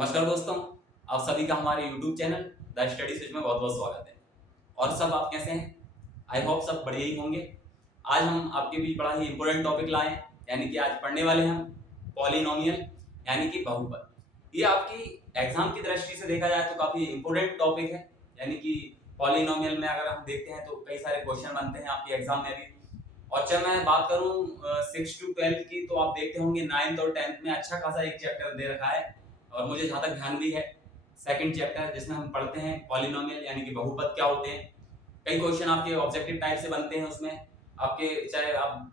नमस्कार दोस्तों, आप सभी का हमारे YouTube channel the study switch में बहुत बहुत स्वागत है। और सब आप कैसे हैं? आई होप सब बढ़िया ही होंगे। आज हम आपके बीच बड़ा ही इंपॉर्टेंट टॉपिक लाए हैं, यानी कि आज पढ़ने वाले हैं हम पॉलिनोमियल यानी कि बहुपद। ये आपकी एग्जाम की दृष्टि से देखा जाए तो काफी इंपॉर्टेंट टॉपिक है, यानी कि पॉलिनोमियल में अगर हम देखते हैं तो कई सारे क्वेश्चन बनते हैं आपके एग्जाम में भी। और जब मैं बात करूं 6 टू 12 की, तो आप देखते होंगे 9th और 10th में अच्छा खासा एक चैप्टर दे रखा है, और मुझे जहां तक ध्यान भी है सेकंड चैप्टर जिसमें हम पढ़ते हैं पॉलिनोमियल यानी कि बहुपद क्या होते हैं। कई क्वेश्चन आपके ऑब्जेक्टिव टाइप से बनते हैं उसमें आपके, चाहे आप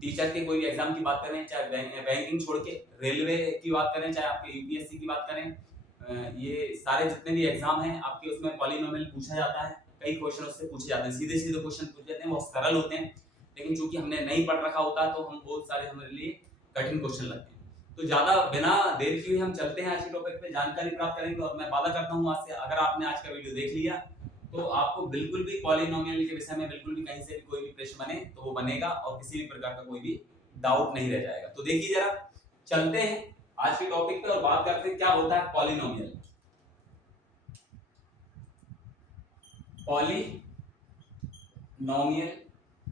टीचर के कोई भी एग्जाम की बात करें, चाहे बैंकिंग छोड़ के रेलवे की बात करें, चाहे आपके यूपीएससी की बात करें, ये सारे जितने भी एग्जाम हैं आपके उसमें पॉलिनोमियल पूछा जाता है। कई क्वेश्चन उससे पूछे जाते हैं, सीधे सीधे क्वेश्चन पूछे जाते हैं, बहुत सरल होते हैं, लेकिन चूंकि हमने नहीं पढ़ रखा होता तो हम बहुत सारे हमारे लिए कठिन क्वेश्चन लगते हैं। तो ज्यादा बिना देर किए हम चलते हैं आज के टॉपिक पे, जानकारी प्राप्त करेंगे। और मैं वादा करता हूं आज से, अगर आपने आज का वीडियो देख लिया तो आपको बिल्कुल भी पॉलिनोमियल के विषय में बिल्कुल भी कहीं से भी कोई भी प्रश्न बने तो वो बनेगा, और किसी भी प्रकार का कोई भी डाउट नहीं रह जाएगा। तो देखिए जरा, चलते हैं आज के टॉपिक पे और बात करते हैं क्या होता है पॉलिनोमियल। पॉलिनोमियल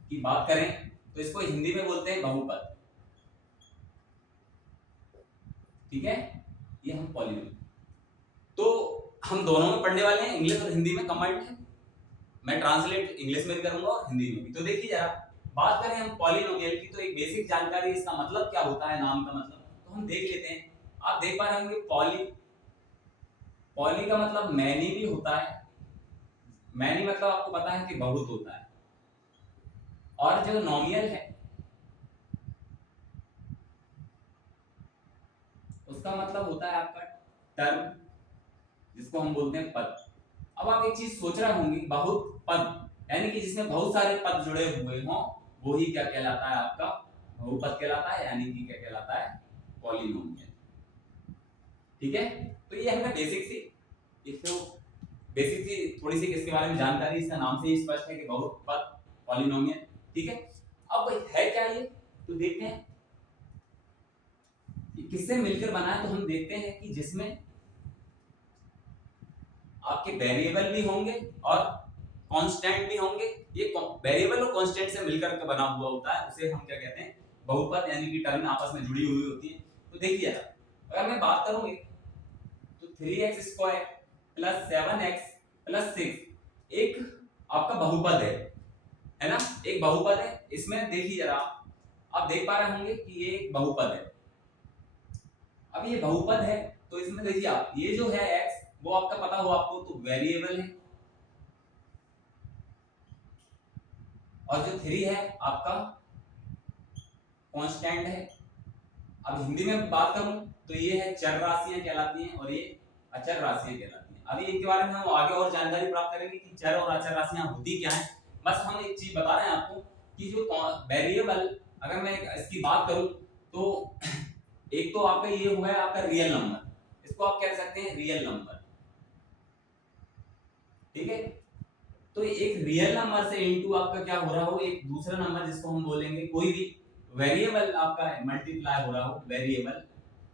की बात करें तो इसको हिंदी में बोलते हैं बहुपद, ठीक है। ये हम पॉलिनोमियल तो हम दोनों में पढ़ने वाले हैं, इंग्लिश और हिंदी में कंबाइंड है। मैं ट्रांसलेट इंग्लिश में भी करूंगा और हिंदी में भी। तो देखिए जरा, बात करें हम पॉलिनोमियल की तो एक बेसिक जानकारी, इसका मतलब क्या होता है, नाम का मतलब तो हम देख लेते हैं। आप देख पा रहे होंगे पॉली, पॉली का मतलब मैनी भी होता है। मैनी मतलब आपको पता है कि बहुत होता है। और जो नोमियल है उसका मतलब होता है आपका टर्म, जिसको हम बोलते हैं पद। अब आप एक चीज सोच रहे होंगे, बहुत पद यानी कि जिसमें बहुत सारे पद जुड़े हुए हों, वो ही क्या कहलाता है, आपका बहुपद कहलाता है, यानी कि क्या कहलाता है, पॉलिनोमियल। ठीक है। तो ये हमने बेसिक सी, इसको बेसिक सी थोड़ी सी इसके बारे में जानकारी, इसका नाम से ही स्पष्ट है कि बहुपद पॉलिनोमियल। ठीक है। अब है क्या ये, तो देखते हैं किससे मिलकर बना है। तो हम देखते हैं कि जिसमें आपके वेरिएबल भी होंगे और कांस्टेंट भी होंगे। ये वेरिएबल और कांस्टेंट से मिलकर के बना हुआ होता है, उसे हम क्या कहते हैं, बहुपद, यानी कि टर्म आपस में जुड़ी हुई होती है। तो देखिए अगर मैं बात करूं तो 3x² + 7x + 6 एक आपका बहुपद है ना, एक बहुपद है। इसमें देखिए जरा, आप देख पा रहे होंगे कि ये एक बहुपद है। अब ये बहुपद है तो इसमें देखिए आप, ये जो है x वो आपका पता हो आपको तो वेरिएबल है, और जो 3 है आपका कांस्टेंट है। अब हिंदी में बात करूं तो ये है चर राशियां कहलाती हैं और ये अचर राशियां कहलाती हैं। अभी इनके बारे में हम आगे और जानकारी प्राप्त करेंगे कि चर और अचर राशियां होती क्या हैं। बस हम एक चीज बता रहे हैं आपको कि जो वेरिएबल, अगर मैं इसकी बात करूं तो एक तो आपका ये हुआ है आपका रियल नंबर, इसको आप कह सकते हैं रियल नंबर, ठीक है। तो एक रियल नंबर से इनटू आपका क्या हो रहा हो, एक दूसरा नंबर जिसको हम बोलेंगे, कोई भी वेरिएबल आपका मल्टीप्लाई हो रहा हो, वेरिएबल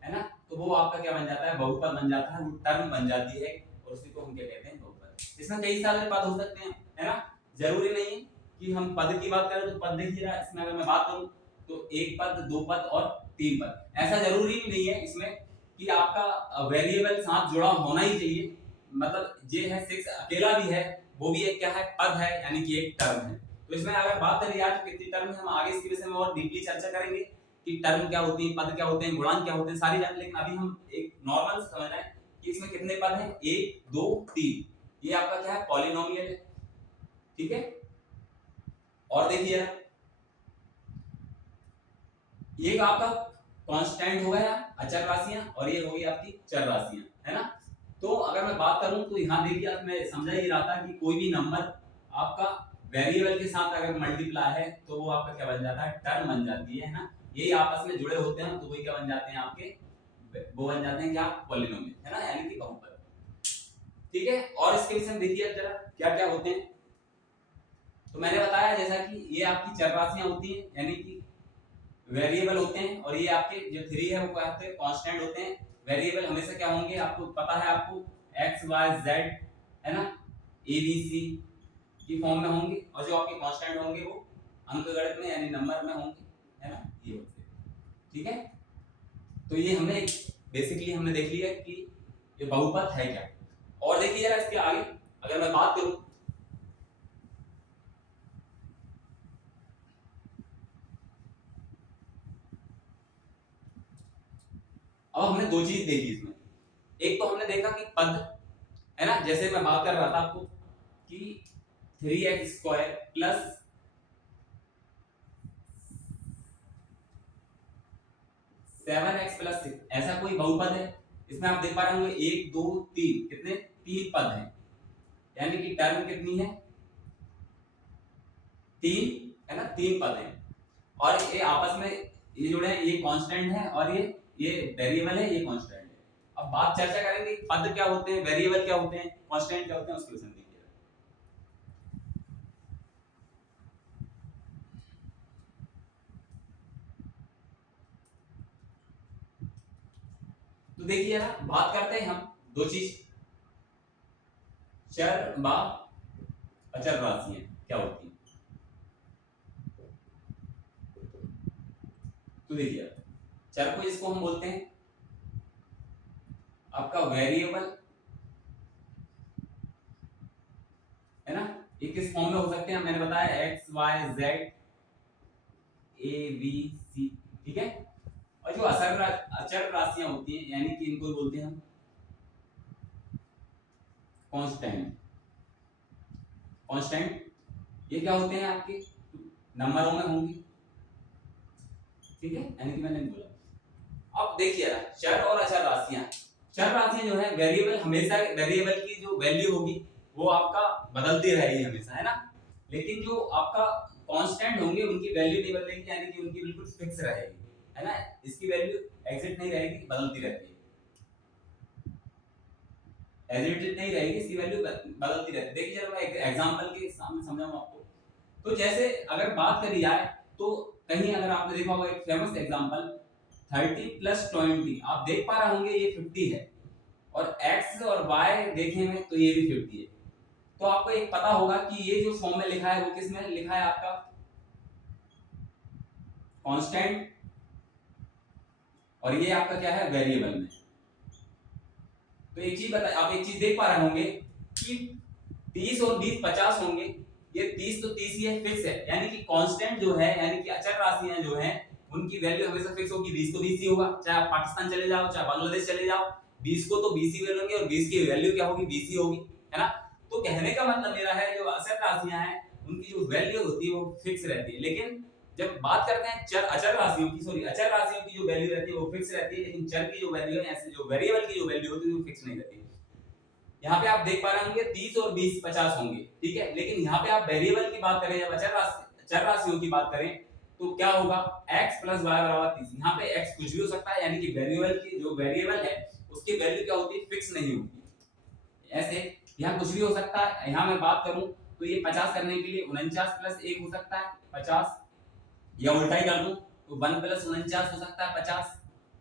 है ना, तो वो आपका क्या बन जाता है, बहुपद बन जाता है, वो टर्म बन जाती है, और उसी को हम क्या कहते हैं, बहुपद। इसमें कई सारे पद हो सकते हैं, है ना। जरूरी नहीं है कि हम पद की बात करें तो पद देखिए रहा, इसमें अगर मैं बात करूं तो एक पद, दो पद और तीन पद, ऐसा जरूरी भी नहीं है इसमें कि आपका वेरिएबल साथ जुड़ा होना ही चाहिए। मतलब ये है 6 अकेला भी है, वो भी एक क्या है, पद है, यानी कि एक टर्म है। तो इसमें अगर बात करें यार तो कितनी टर्म है, हम आगे इसके विषय में और डीपली चर्चा करेंगे कि टर्म क्या होती है, पद क्या होते हैं, गुणांक क्या होते हैं, सारी जान। लेकिन अभी हम एक नॉर्मल समझ रहे हैं कि इसमें कितने पद हैं, 1 2 3, ये आपका क्या है, पॉलिनोमियल है, ठीक है। और देखिए ये आपका कांस्टेंट हो गया अचर राशियां, और ये हो गई आपकी चर राशियां, है ना। तो अगर मैं बात करूं तो यहां देखिए, अब मैं समझा ही रहा था कि कोई भी नंबर आपका वेरिएबल के साथ अगर मल्टीप्लाई है तो वो आपका क्या बन जाता है, टर्म बन जाती है ना। यही आपस में जुड़े होते हैं तो वही क्या बन जाते हैं आपके, वो बन जाते हैं क्या, पॉलिनोमियल, है ना, यानी कि बहुपद, ठीक है। और इसके विषय में देखिए जरा क्या क्या होते हैं। तो मैंने बताया जैसा कि ये आपकी चर राशियां होती हैं, यानी कि वेरिएबल होते हैं, और ये आपके जो 3 है वो क्या होते हैं, कांस्टेंट होते हैं। वेरिएबल हमेशा क्या होंगे, आपको पता है, आपको एक्स वाई जेड, है ना, ए बी सी की फॉर्म में होंगे, और जो आपके कांस्टेंट होंगे वो अंकगणित में यानी नंबर में होंगे, है ना, ये होते हैं। ठीक है, तो ये हमने बेसिकली हमने देख लिया कि ये बहुपद है क्या। और देखिए जरा इसके आगे अगर मैं बात करूं, अब हमने दो चीज देखी इसमें। एक तो हमने देखा कि पद, है ना, जैसे मैं बात कर रहा था आपको कि 3x² प्लस 7x प्लस 6 ऐसा कोई बहुपद है। इसमें आप देख पा रहे होंगे 1 2 3, कितने, 3 पद हैं, यानी कि टर्म कितनी है, 3, है ना, 3 पद हैं, और ये आपस में ये जुड़े हैं, ये कांस्टेंट है और ये वेरिएबल है, ये कांस्टेंट है। अब बात चर्चा करेंगे पद क्या होते हैं, वेरिएबल क्या होते हैं, कांस्टेंट क्या होते हैं, उसके विषय में देखिए। तो देखिए ना, बात करते हैं हम दो चीज, चर व अचर राशियां क्या होती हैं। तो देखिए चर को इसको हम बोलते हैं आपका वेरिएबल, है ना, ये किस फॉर्म में हो सकते हैं, मैंने बताया X Y Z A B C, ठीक है। और जो अचर राशियां होती हैं यानी कि इनको बोलते हैं हम कांस्टेंट। कांस्टेंट ये क्या होते हैं, आपके नंबरों में होंगे, ठीक है, यानी कि मैंने बोला। अब देखिए ना, चर और अचर राशियां, चर राशियां जो है वेरिएबल, हमेशा वेरिएबल की जो वैल्यू होगी वो आपका बदलती रहेगी हमेशा, है ना, लेकिन जो आपका कांस्टेंट होंगे उनकी वैल्यू नहीं बदलेगी, यानी कि उनकी बिल्कुल फिक्स रहेगी, है ना, इसकी वैल्यू एग्जिट नहीं रहेगी, बदलती रहती है, एग्जिट नहीं रहेगी, इसकी वैल्यू बदलती रहती है। देखिए जरा मैं एक एग्जांपल के सामने समझाऊं आपको। तो जैसे अगर बात करी जाए तो कहीं अगर आपने देखा होगा एक फेमस एग्जांपल 30 + 20, आप देख पा रहे होंगे ये 50 है, और x और y देखेंगे तो ये भी 50 है। तो आपको एक पता होगा कि ये जो फॉर्म में लिखा है वो किस में लिखा है, आपका कांस्टेंट, और ये आपका क्या है, वेरिएबल में। तो एक चीज बता, आप एक चीज देख पा रहे होंगे कि 30 और 20 50 होंगे, ये 30 तो 30 ही है, फिक्स है, यानी कि कांस्टेंट जो है, यानी कि अचर राशियां जो हैं उनकी वैल्यू हमेशा फिक्स होगी, 20 तो 20 ही होगा, चाहे आप पाकिस्तान चले जाओ चाहे बांग्लादेश चले जाओ, 20 को तो 20 ही मिलेंगे और 20 की वैल्यू क्या होगी, 20 ही होगी, है ना। तो कहने का मतलब मेरा है जो अचर राशियां हैं उनकी जो वैल्यू होती है वो फिक्स रहती है, लेकिन जब बात करते हैं चर अचर राशियों की, सॉरी, अचर राशियों की जो वैल्यू रहती है वो फिक्स रहती है, लेकिन चर की जो वैल्यू है, ऐसे जो वेरिएबल की जो वैल्यू होती है वो फिक्स नहीं रहती। यहाँ पे आप देख पा रहे होंगे 30 और 20 50 होंगे, ठीक है, लेकिन यहाँ पे आप वेरिएबल की बात करें, जब चर राशियों की बात करें तो क्या होगा, x + y = 30। यहाँ पे x कुछ भी हो सकता है, यानी कि वेरिएबल की जो वेरिएबल है उसकी वैल्यू क्या होती है, फिक्स नहीं होती। ऐसे यहाँ कुछ भी हो सकता है, यहाँ मैं बात करूं तो ये 50 करने के लिए 49 + 1 हो सकता है 50, या उल्टा ही कर दूं तो 1 + 49 हो सकता है 50,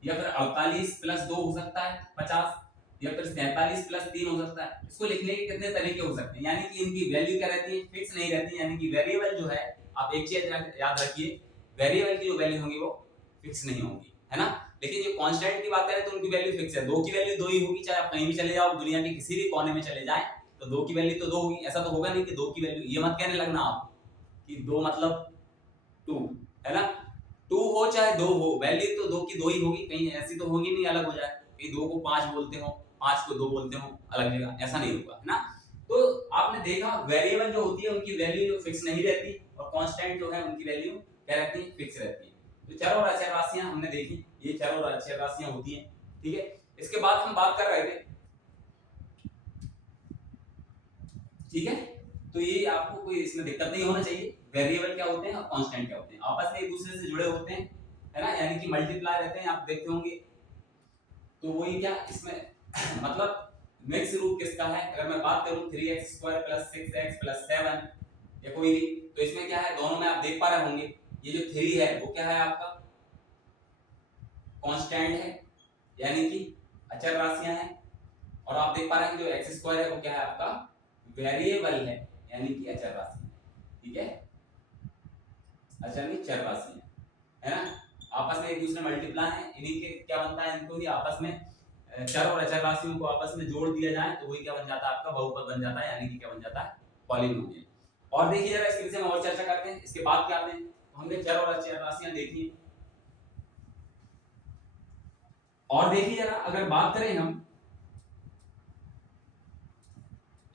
या फिर 48 + 2 हो सकता है 50, या फिर 47 + 3 हो सकता है। इसको लिखने के कितने तरीके हो सकते हैं, यानी कि इनकी वैल्यू क्या रहती है, फिक्स नहीं रहती, यानी कि वेरिएबल जो है, आप एक चीज याद रखिए, वेरिएबल की जो वैल्यू होगी वो फिक्स नहीं होगी, है ना, लेकिन जो कांस्टेंट की बात करें तो उनकी वैल्यू फिक्स है, दो की वैल्यू दो ही होगी, चाहे आप कहीं भी चले जाओ, दुनिया के किसी भी कोने में चले जाएं तो दो की वैल्यू तो दो होगी। ऐसा तो होगा नहीं कि दो की वैल्यू, ये मत कहने लगना आप कि दो मतलब 2, है ना, 2 हो चाहे 2 हो, वैल्यू तो दो की दो ही होगी, कहीं ऐसी तो होगी नहीं अलग हो जाए, कहीं 2 को 5 बोलते हो, 5 को 2 बोलते हो अलग जगह, ऐसा नहीं होगा, है ना। तो आपने देखा वेरिएबल जो होती है उनकी वैल्यू जो फिक्स नहीं रहती, और कांस्टेंट जो है उनकी वैल्यू क्या रहती है, फिक्स रहती है। तो चर और अचर राशियां हमने देखी, ये चर और अचर राशियां होती हैं, ठीक है। इसके बाद हम बात कर रहे थे, ठीक है, तो ये आपको कोई इसमें दिक्कत नहीं होना चाहिए, वेरिएबल क्या होते हैं और कांस्टेंट क्या होते हैं, आपस में एक दूसरे से जुड़े होते हैं, है ना, यानी कि मल्टीप्लाई रहते हैं, आप देखते होंगे। तो वही क्या इसमें मतलब मिक्स रूट किसका है, अगर मैं बात करूं 3x² + 6x + 7 या कोई भी, तो इसमें क्या है, दोनों में आप देख पा रहे होंगे ये जो 3 है वो क्या है, आपका कांस्टेंट है, यानी कि अचर राशियां हैं, और आप देख पा रहे हैं जो एक्स स्क्वायर है वो क्या है आपका वेरिएबल है, यानी कि अचर राशि है। ठीक है, अचर नहीं चर राशि है ना, आपस में एक दूसरे मल्टीप्लाई है, इन्हीं के क्या बनता है, इनको ही आपस में चर और अचर राशियों को आपस में जोड़ दिया जाए तो वही क्या बन जाता है आपका बहुपद बन जाता है, यानी कि क्या बन जाता है पॉलिनोमियल। और देखिए जरा इसके विषय में और चर्चा करते हैं। इसके बाद क्या आते हैं, तो हमने चर और अचर राशियां देखी, और देखिए जरा अगर बात करें हम,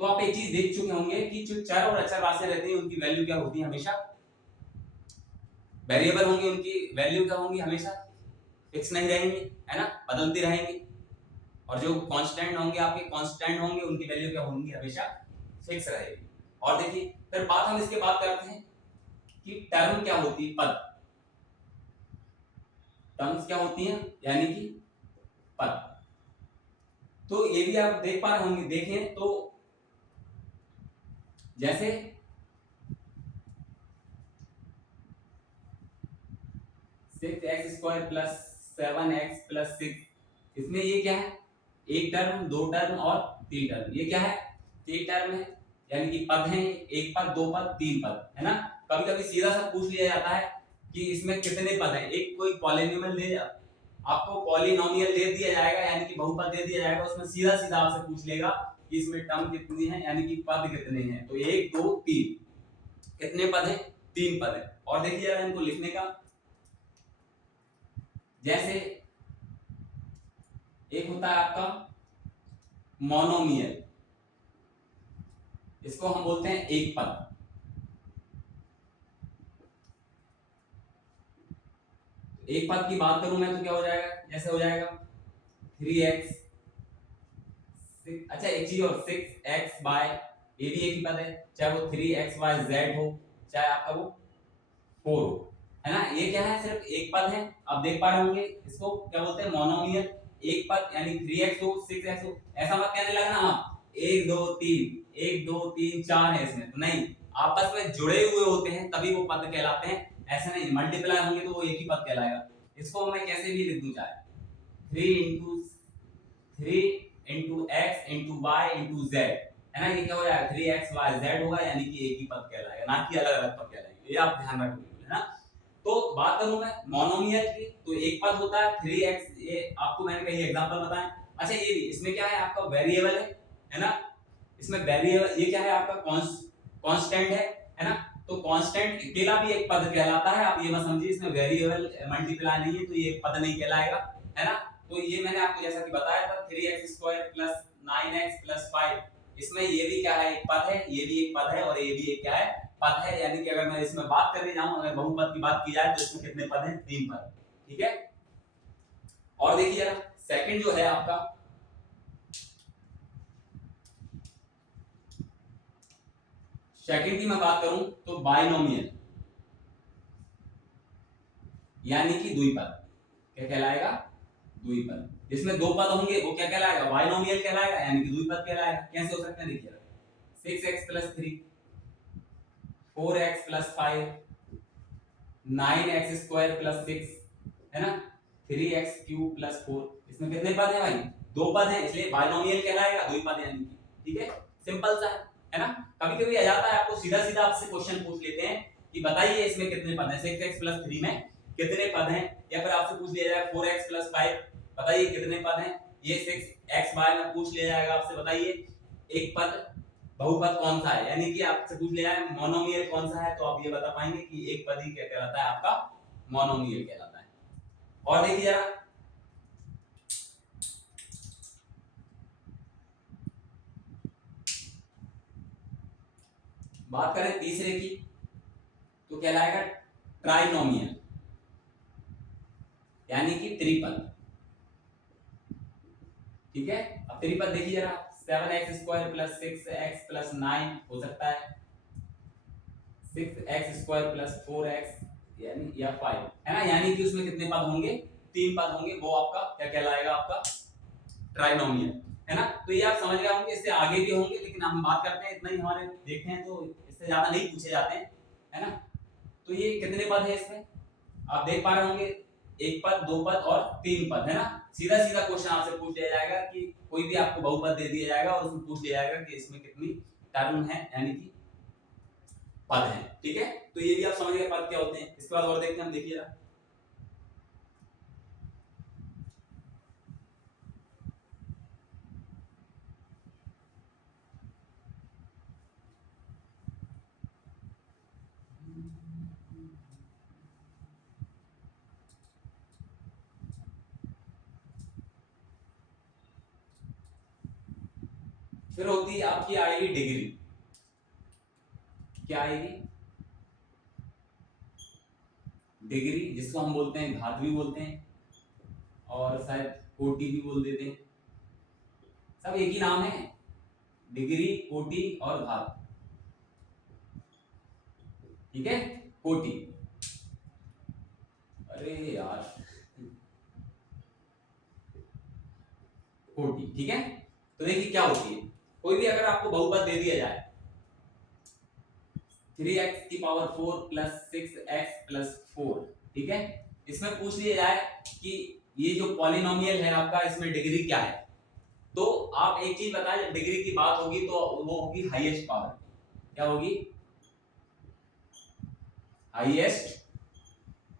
तो आप एक चीज देख चुके होंगे कि जो चर और अचर राशियां रहती हैं उनकी वैल्यू क्या होती है, हमेशा वेरिएबल होंगी, उनकी वैल्यू क्या होंगी, हमेशा फिक्स नहीं रहेंगी, है ना, बदलती रहेंगी। और जो कांस्टेंट होंगे आपके कांस्टेंट होंगे, उनकी वैल्यू क्या होंगी, हमेशा फिक्स रहेगी। और देखिए फिर बात हम इसके बाद करते हैं कि टर्म क्या होती है, पद, टर्म्स क्या होती हैं, यानी कि पद। तो ये भी आप देख पा रहे होंगे, देखें तो जैसे 6x² + 7x + 6, इसमें ये क्या है, एक टर्म, दो टर्म और तीन टर्म, ये क्या है, तीन टर्म है, यानी कि पद हैं, एक पद, दो पद, तीन पद, है ना। कभी कभी सीधा सा पूछ लिया जाता है कि इसमें कितने पद हैं, एक कोई पॉलिनोमियल दे, आपको पॉलिनोमियल दे दिया जाएगा, यानी कि बहुपद दे दिया जाएगा, उसमें सीधा सीधा आपसे पूछ लेगा कि इसमें टर्म कितनी है, यानी कि पद कितने हैं, तो एक, दो, तीन, कितने पद हैं, तीन पद है। और देखिए जरा इनको लिखने का, जैसे एक होता है आपका मोनोमियल, इसको हम बोलते हैं एक पद। एक पद की बात करूं मैं तो क्या हो जाएगा, जैसे हो जाएगा 3x, अच्छा एक चीज और 6x/, ये भी एक ही पद है, चाहे वो 3xyz हो, चाहे आपका वो 4 हो, है ना, ये क्या है, सिर्फ एक पद है। आप देख पा रहे होंगे इसको क्या बोलते हैं, मोनोमियल, एक पद, यानी 3x हो, 6x हो, ऐसा मत कहने लगना आप 1 2 3, 1 2 3 4 है इसमें, तो नहीं, आपस में जुड़े हुए होते हैं तभी वो पद कहलाते हैं, ऐसा नहीं मल्टीप्लाई होंगे तो वो एक ही पद कहलाएगा। इसको मैं कैसे भी लिख दूं, चाहे 3 × x × y × z, है ना, ये क्या हो जाएगा 3xyz होगा, यानी कि एक ही पद कहलाएगा, ना कि अलग अलग पद कहलाएंगे, ये आप ध्यान रखोगे, है ना। तो बात करूं मैं मोनोमियल की, तो एक पद होता है 3x, ये आपको मैंने कई एग्जांपल बताए। अच्छा ये भी, इसमें क्या है आपका वेरिएबल है ना, इसमें वेरिएबल, ये क्या है आपका कांस्टेंट है ना, तो कांस्टेंट अकेला भी एक पद कहलाता है, आप ये मत समझिए इसमें वेरिएबल मल्टीप्लाई नहीं है तो ये पद नहीं कहलाएगा, है ना। तो ये मैंने आपको जैसा कि बताया था 3x² + 9x + 5, इसमें ये भी क्या है, एक पद है, ये भी एक पद है, और ये भी एक क्या है, पद है, यानी कि अगर मैं इसमें बात करने जाऊं, अगर बहुपद की बात की जाए तो इसमें कितने पद हैं, तीन पद, ठीक है। और देखिए जरा सेकंड जो है आपका, सेकंड की मैं बात करूं तो बाइनोमियल, यानी कि द्विपद, क्या कहलाएगा, द्विपद, जिसमें दो पद होंगे वो क्या कहलाएगा, बाइनोमियल कहलाएगा, यानी कि द्विपद कहलाएगा। कैसे हो सकते हैं, देखिए 6x + 3, 4x + 5, 9x² + 6, है ना, 3x³ + 4, इसमें कितने पद हैं भाई, दो पद हैं, इसलिए बाइनोमियल कहलाएगा, द्विपद यानी कि, ठीक है, सिंपल सा है ना। कभी कभी आ जाता है आपको सीधा सीधा आपसे क्वेश्चन पूछ लेते हैं कि बताइए इसमें कितने पद हैं, 6x + 3 में कितने पद हैं, या फिर आपसे पूछ लिया जाए 4x + 5, बताइए कितने पद हैं, ये 6x/, में पूछ लिया जाएगा आपसे, बताइए एक पद बहुपद कौन सा है, यानी कि आपसे पूछ लिया है मोनोमियल कौन सा है, तो आप ये बता पाएंगे कि एक पद ही क्या कहलाता है, आपका मोनोमियल कहलाता है। और देखिए जरा बात करें तीसरे की, तो कहलाएगा ट्राइनोमियल, यानी कि त्रिपद, ठीक है। अब त्रिपद देखिए जरा 7x² + 6x + 9 हो सकता है, 6x² + 4x, यानी या 5, है ना, यानी कि उसमें कितने पद होंगे, तीन पद होंगे, वो आपका क्या कहलाएगा, आपका ट्राइनोमियल, है ना। तो ये आप समझ गए होंगे, इससे आगे भी होंगे, लेकिन हम बात करते हैं इतना ही, हमारे देखते हैं तो इससे ज्यादा नहीं पूछे जाते हैं, है ना। तो ये कितने पद है इसमें, आप देख पा रहे होंगे एक पद, दो पद और तीन पद, है ना। सीधा सीधा क्वेश्चन आपसे पूछ लिया जाएगा कि कोई भी आपको बहुपद दे दिया जाएगा और उसमें पूछ लिया जाएगा कि इसमें कितनी टर्म है, यानी कि पद है। ठीक है, तो ये भी आप समझ गए पद क्या होते हैं। इसके बाद और देखते हैं हम, देखिए जरा। फिर होती है आपकी आएगी डिग्री। क्या आएगी? डिग्री, जिसको हम बोलते हैं घात भी बोलते हैं और शायद कोटि भी बोल देते हैं, सब एक ही नाम है, डिग्री, कोटि और घात। ठीक है, कोटि। अरे यार, कोटि। ठीक है, तो देखिए क्या होती है, कोई भी अगर आपको बहुपद दे दिया जाए 3x की पावर 4 प्लस 6x प्लस 4, ठीक है, इसमें पूछ लिया जाए कि ये जो पॉलिनोमियल है आपका, इसमें डिग्री क्या है, तो आप एक चीज बताएं, जब डिग्री की बात होगी तो वो होगी हाईएस्ट पावर। क्या होगी? हाईएस्ट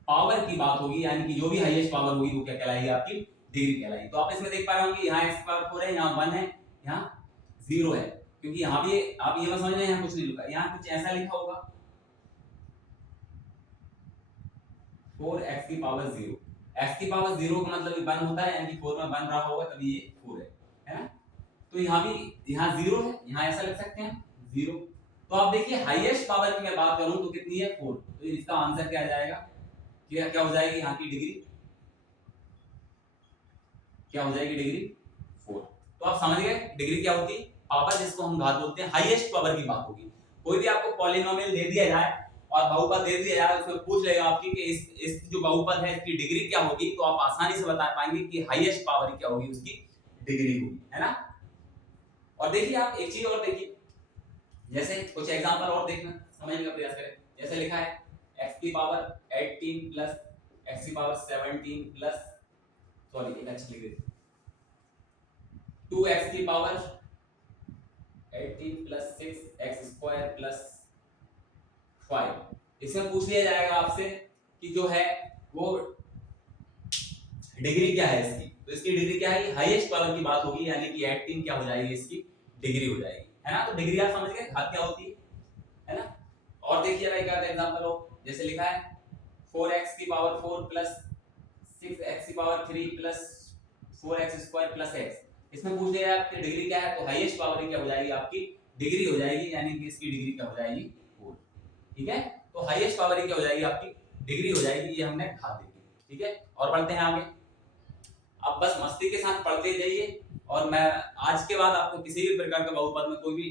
पावर की बात होगी, यानी कि जो भी हाईएस्ट पावर होगी वो क्या कहलाएगी? आपकी डिग्री कहलाएगी। तो आप इसमें देख पा रहे होंगे, यहाँ x पावर 4 है, यहाँ 1 है, यहाँ 0 है, क्योंकि यहाँ भी आप ये मत समझ रहे हैं यहाँ कुछ नहीं लिखा, यहाँ कुछ ऐसा लिखा होगा 4x की पावर 0। x की पावर 0 का मतलब 1 होता है, यानी कि 4 में 1 रहा होगा तभी ये 4 है ना। तो यहाँ भी, यहाँ 0 है, यहाँ ऐसा लिख सकते हैं 0। तो आप देखिए हाईएस्ट पावर की मैं बात करूं तो कितनी है? 4। तो इसका आंसर क्या आ जाएगा? क्या हो जाएगी यहाँ की डिग्री? क्या हो जाएगी डिग्री? 4। तो आप समझ गए डिग्री क्या होती है? पावर, जिसको हम घात बोलते हैं, हाईएस्ट पावर की बात होगी। कोई भी आपको पॉलिनोमियल दे दिया जाए और बहुपद दे दिया जाए, उसमें पूछ लेगा आपकी कि इस जो बहुपद है इसकी डिग्री क्या होगी, तो आप आसानी से बता पाएंगे कि हाईएस्ट पावर क्या होगी, उसकी डिग्री होगी, है ना। और देखिए आप एक चीज और देखिए, जैसे कुछ एग्जांपल और देखना, समझने का प्रयास करें। जैसे लिखा है x की पावर 18 प्लस x की पावर 17 प्लस, सॉरी एक अच्छा लिख देते 2x की power 18 plus 6x square plus 5। इसमें पूछ लिया जाएगा आपसे कि जो है वो डिग्री क्या है इसकी, तो इसकी डिग्री क्या है? हाईएस्ट पावर की बात होगी, यानी कि 18 क्या हो जाएगी? इसकी डिग्री हो जाएगी, है ना। तो डिग्री आप समझ गए घात क्या होती है ना। और देखिए एक आधा एग्जांपल हो, जैसे लिखा है 4x की पावर 4 प्लस 6x की power 3 plus 4x square plus x। इसमें पूछ लिया आपकी डिग्री क्या है, तो हाईएस्ट पावर क्या हो जाएगी? आपकी डिग्री हो जाएगी, यानी कि इसकी डिग्री क्या हो जाएगी? 4। ठीक है, तो हाईएस्ट पावर क्या हो जाएगी? आपकी डिग्री हो जाएगी। ये हमने घात देखी। ठीक है, और बढ़ते हैं आगे। आप बस मस्ती के साथ पढ़ते जाइए, और मैं आज के बाद आपको किसी भी प्रकार का बहुपद में कोई भी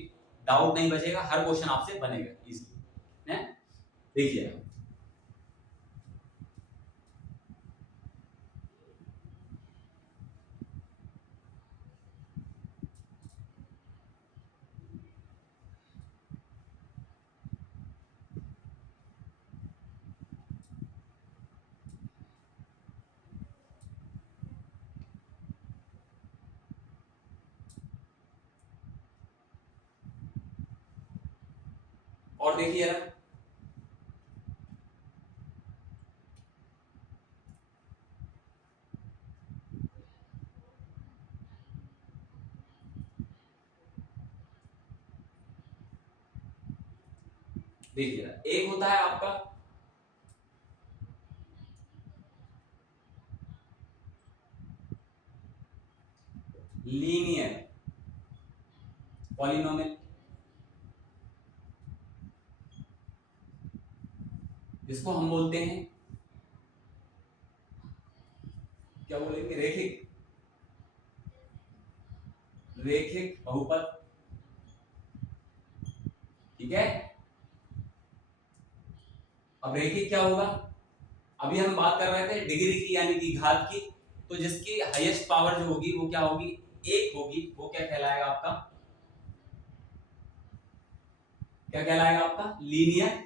डाउट नहीं बचेगा, हर क्वेश्चन आपसे बनेगा इजीली, है। देखिए और देखिए जरा, देखिए जरा, एक होता है आपका लीनियर पॉलिनोमियल, जिसको हम बोलते हैं, क्या बोलेंगे? रेखिक, रेखिक बहुपद। ठीक है, अब रेखिक क्या होगा? अभी हम बात कर रहे थे डिग्री की, यानी कि घात की। तो जिसकी हाईएस्ट पावर जो होगी वो क्या होगी? 1 होगी। वो क्या कहलाएगा आपका? क्या कहलाएगा आपका? Linear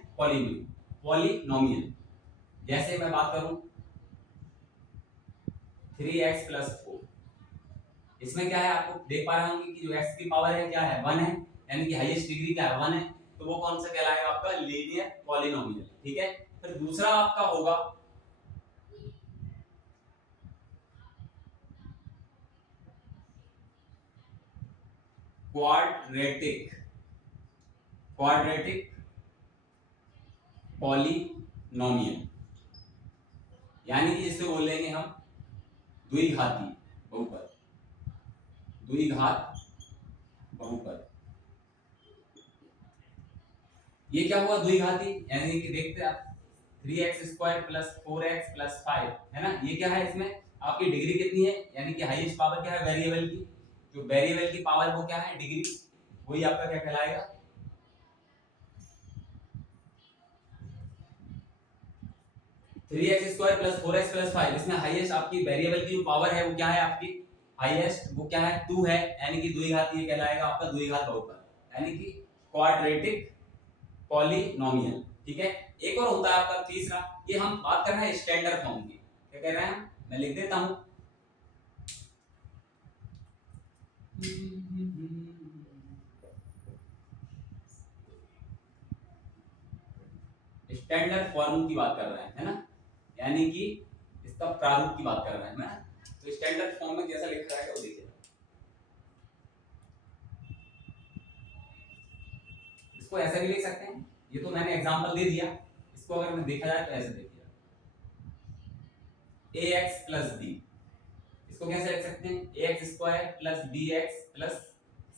polynomial. जैसे मैं बात करूं 3x प्लस 4। इसमें क्या है, आपको देख पा रहे होंगे कि जो x की पावर है क्या है 1 है, यानी कि हाईएस्ट डिग्री क्या है 1 है, तो वो कौन सा कहलाएगा आपका लीनियर पॉलिनोमियल। ठीक है, फिर दूसरा आपका होगा क्वाड्रेटिक पॉलिनोमियल, यानी कि जिससे बोलेंगे हम द्विघाती बहुपद। ये क्या हुआ द्विघाती, यानी कि देखते हैं आप 3x square plus 4x plus 5 है ना, ये क्या है, इसमें आपकी डिग्री कितनी है, यानी कि हाईएस्ट पावर क्या है वेरिएबल की, जो वेरिएबल की पावर वो क्या है डिग्री, वही आपका क्या कहलाएगा 3x square plus 4x plus 5। इसमें हाईएस्ट आपकी वेरिएबल की जो पावर है वो क्या है आपकी हाईएस्ट, वो क्या है 2 है, यानी कि द्विघाती कहलाएगा आपका द्विघात बहुपद, यानी कि क्वाड्रेटिक पॉलिनोमियल। ठीक है, एक और होता है आपका तीसरा, ये हम बात कर रहे हैं स्टैंडर्ड फॉर्म की, क्या कह रहे हैं हम, मैं लिख देता हूं स्टैंडर्ड फॉर्म की बात कर रहे हैं, है ना, यानी कि इसका प्रारूप की बात कर रहे हैं ना। तो स्टैंडर्ड फॉर्म में कैसा लिखा रहेगा वो देखिए, इसको ऐसे भी लिख सकते हैं, ये तो मैंने एग्जांपल दे दिया, इसको अगर मैं देखा जाए तो ऐसे देखिए ax प्लस b, इसको कैसे लिख सकते हैं ax square plus bx plus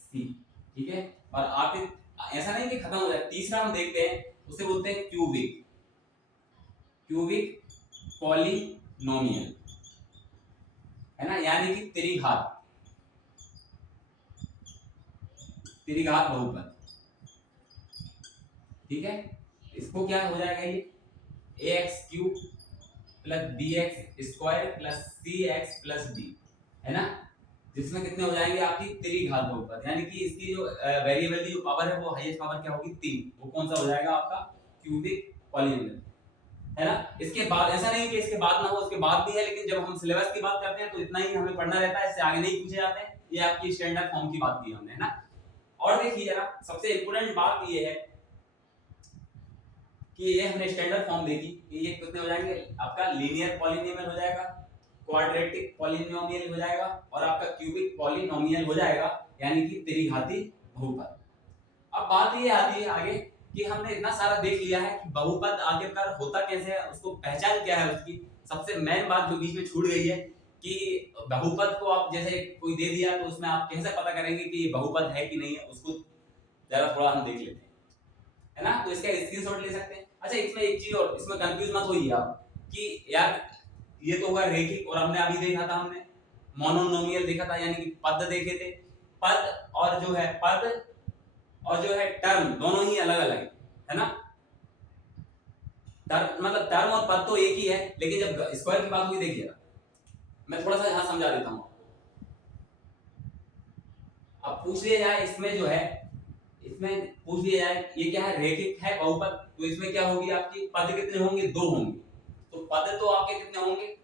c। ठीक है, और आखिर ऐसा नहीं कि खत्म हो जाए, तीसरा हम देखते हैं, उसे बोलते हैं क्यूबिक पॉलिनोमियल, है ना, यानी कि त्रिघात बहुपद। ठीक है, इसको क्या हो जाएगा ये ax cube plus bx square plus cx plus d, है ना, जिसमें कितने हो जाएंगे आपकी त्रिघात बहुपद, यानी कि इसकी जो वेरिएबल की जो पावर है वो हाईएस्ट पावर क्या होगी 3, वो कौन सा हो जाएगा आपका क्यूबिक पॉलिनोमियल, है ना। इसके बाद ऐसा नहीं कि इसके बाद ना हो, उसके बाद भी है, लेकिन जब हम सिलेबस की बात करते हैं तो इतना ही हमें पढ़ना रहता है, इससे आगे नहीं पूछे जाते हैं। ये आपकी स्टैंडर्ड फॉर्म की बात की हमने, है ना। और देखिए जरा सबसे इंपॉर्टेंट बात ये है कि ये हमने स्टैंडर्ड फॉर्म देखी कि ये कितने हो जाएंगे, आपका लीनियर पॉलिनोमियल हो जाएगा, क्वाड्रेटिक पॉलिनोमियल हो जाएगा, और आपका क्यूबिक पॉलिनोमियल हो जाएगा, यानी कि त्रिघाती बहुपद। अब बात ये आती है आगे कि हमने इतना सारा देख लिया है कि बहुपद आखिरकार होता कैसे है, उसको पहचान क्या है उसकी। सबसे मेन बात जो बीच में छूट गई है कि बहुपद को आप जैसे कोई दे दिया तो उसमें आप कैसे पता करेंगे कि ये बहुपद है कि नहीं है, उसको जरा थोड़ा हम देख लेते हैं, है ना। तो इसका स्क्रीनशॉट ले सकते हैं। अच्छा, इसमें एक चीज और, इसमें कंफ्यूज मत होइए आप कि यार ये तो होगा रैखिक, और हमने अभी देखा था, हमने मोनोनोमियल देखा था, यानी कि पद देखे थे, पद और जो है टर्म दोनों ही अलग अलग है ना। मतलब टर्म और पद तो एक ही है, लेकिन जब स्क्वायर की बात हुई, देखिएगा मैं थोड़ा सा यहां समझा देता हूं। अब पूछ लिया जाए इसमें जो है, इसमें पूछ लिया जाए ये क्या है, रैखिक है बहुपद, तो इसमें क्या होगी आपकी पद कितने होंगे, 2 होंगे। तो पद तो आपके कितने होंगे,